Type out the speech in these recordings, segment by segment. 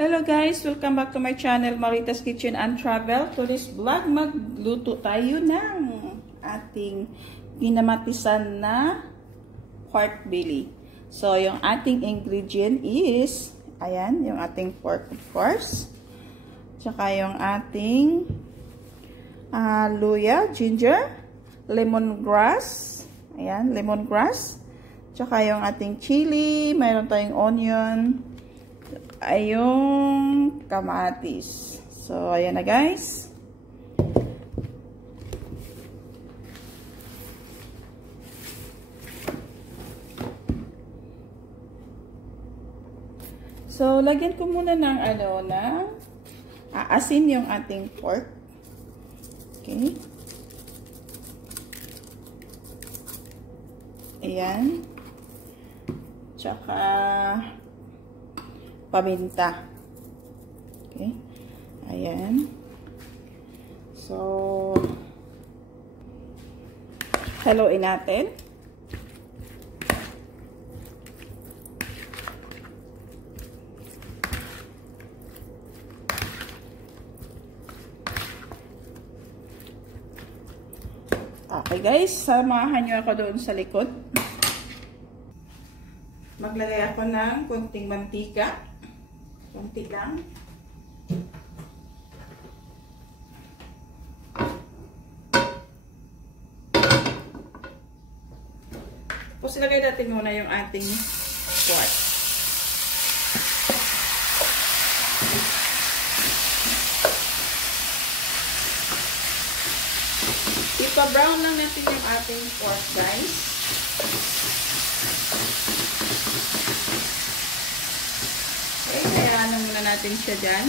Hello guys! Welcome back to my channel, Marita's Kitchen and Travel. Today's vlog, magluto tayo ng ating pinamatisan na pork belly. So, yung ating ingredient is, ayan, yung ating pork of course. Tsaka yung ating luya, ginger, lemongrass. Ayan, lemongrass. Tsaka yung ating chili, mayroon tayong onion, ay yung kamatis. So, ayan na guys. So, lagyan ko muna ng aasin yung ating pork. Okay. Ayan. Tsaka paminta. Okay. Ayan. So, haluin natin. Okay guys, samahan nyo ako doon sa likod. Maglagay ako ng konting mantika. Konti lang. Tapos ilagay natin muna yung ating pork. Ipa-brown lang natin yung ating pork guys. Okay, hayaan muna natin siya dyan.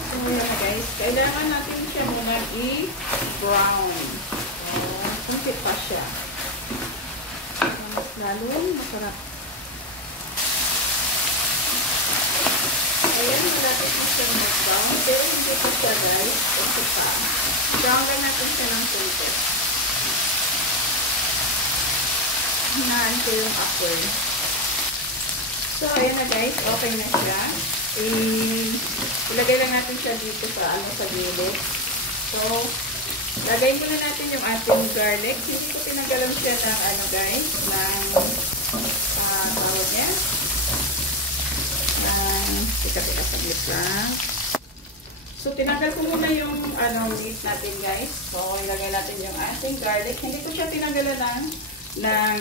So, yan guys. Kailangan natin siya muna i-brown. So, kunti pa siya. Mas lalong masarap. Ayan, malapit na siya mag-brown. Pero hindi pa siya guys. Kunti pa. Brown lang natin siya ng kunti. Hinaan ko yung apoy. So, ayan na guys, okay na siya. Ilagay lang natin siya dito sa gilid. So, lagayin ko na natin yung ating garlic. Hindi ko tinanggalan siya ng guys, ng tawag niya. Teka, saglit lang. So, tinanggal ko muna yung meat natin guys. So, ilagay natin yung ating garlic. Hindi ko siya tinanggalan ng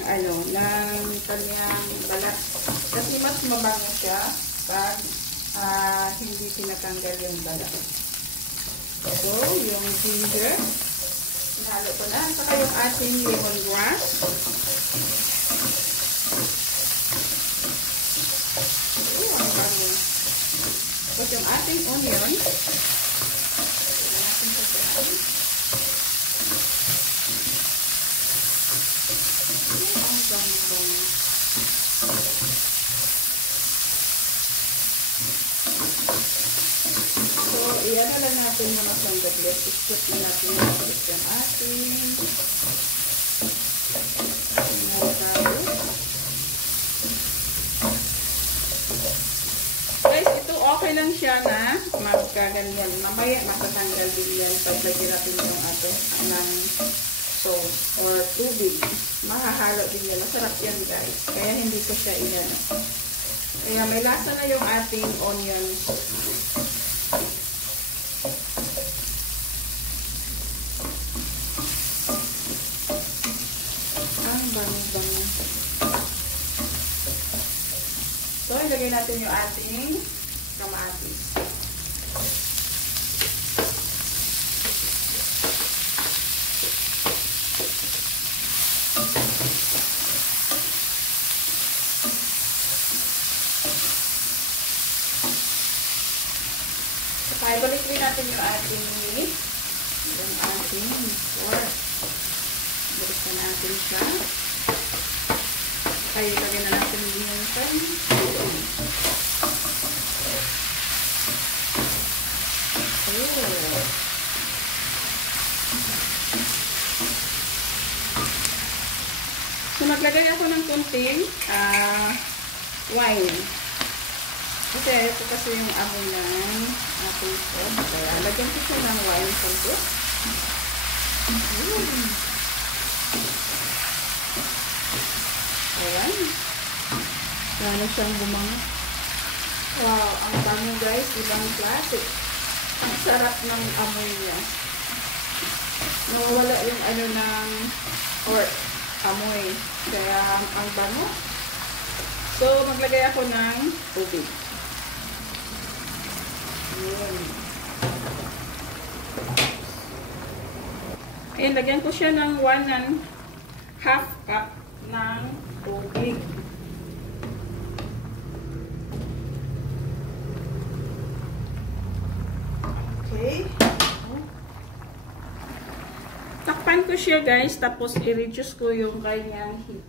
kanyang balat. Kasi mas mabango siya pag hindi tinatanggal yung balat. So, yung ginger, hinalo ko na. Saka yung ating lemongrass. Ang bango. Tapos yung ating onion. Ito natin sa taan. Ang bango. So, iyan na lang natin mga sandaglit. Iskot na natin yung ating avocado. Guys, ito okay lang siya na magkaganyan. Mamaya matatanggal din yan pag lagyan natin yung ng sauce or tubig. Mahahalo din yan. Masarap yan guys. Kaya hindi ko siya iyan. Kaya may lasa na yung ating onions. Ang bango-bango. So, ilagay natin yung ating kamatis. Okay, balik rin natin yung ating meat. Yung ating pork. Balik na natin siya. Okay, ilagay na natin yung chili. So, maglagay ako ng kunting wine. Kasi ito kasi yung amoy ng ating food. Kaya lagyan ko siya ng wine sauce. Ayan. Sana siyang bumangat. Wow, ang bango guys. Ibang klase. Ang sarap ng amoy niya. Nawawala yung ano ng amoy. Kaya ang bango. So, maglagay ako ng tubig. Ayan. Ayan, lagyan ko siya ng 1½ cup ng tubig. Okay. Takpan ko siya guys, tapos i-reduce ko yung kanyang heat.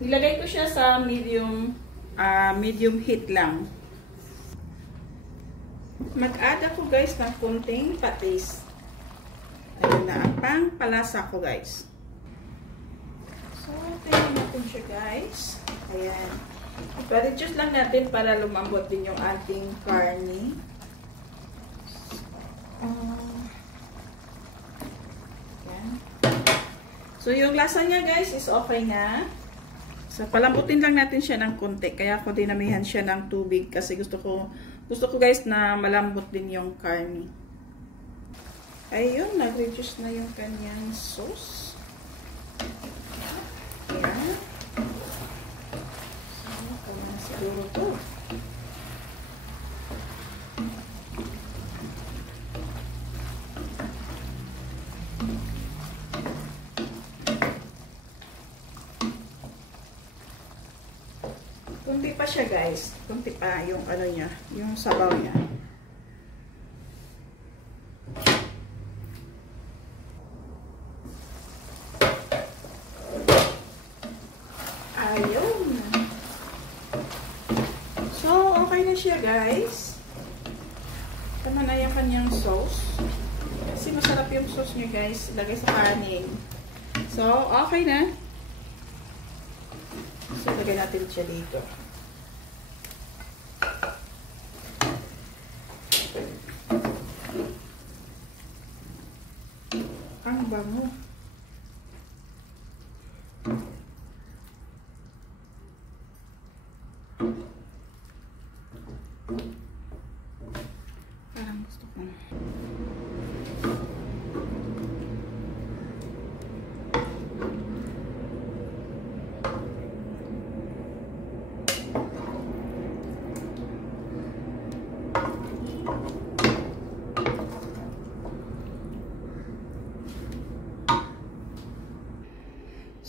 Nilagay ko siya sa medium heat lang. Mag-add ako guys ng kunting patis. Ayun na ang pangpalasa ko guys. So, tingnan natin siya guys. Ayan. I-reduce lang natin para lumambot din yung ating karne. Ayan. So, yung lasa niya guys is okay na. So, palambutin lang natin siya ng konti. Kaya ako dinamihan siya ng tubig kasi gusto ko guys na malambot din yung karne. Ayun, nag-reduce na yung kanyang sauce. Ayan. So, kung na siguro to. Kunti pa siya guys. Kunti pa yung ano niya, yung sabaw niya. Ayun. So, okay na siya guys. Tama na yung kanyang sauce. Kasi masarap yung sauce niya guys. Lagay sa kanin. So, okay na. So, lagay natin siya dito. Ang bango. Parang gusto ko.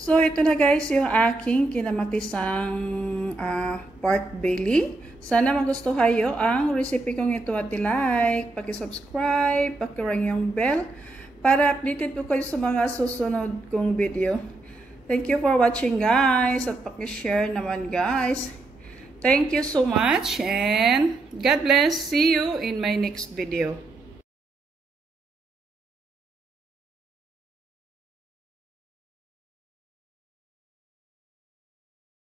So, ito na guys yung aking kinamatisang pork belly. Sana magustuhan nyo ang recipe kong ito at i-like, paki-subscribe, paki-ring yung bell para updated po kayo sa mga susunod kong video. Thank you for watching guys at paki-share naman guys. Thank you so much and God bless. See you in my next video.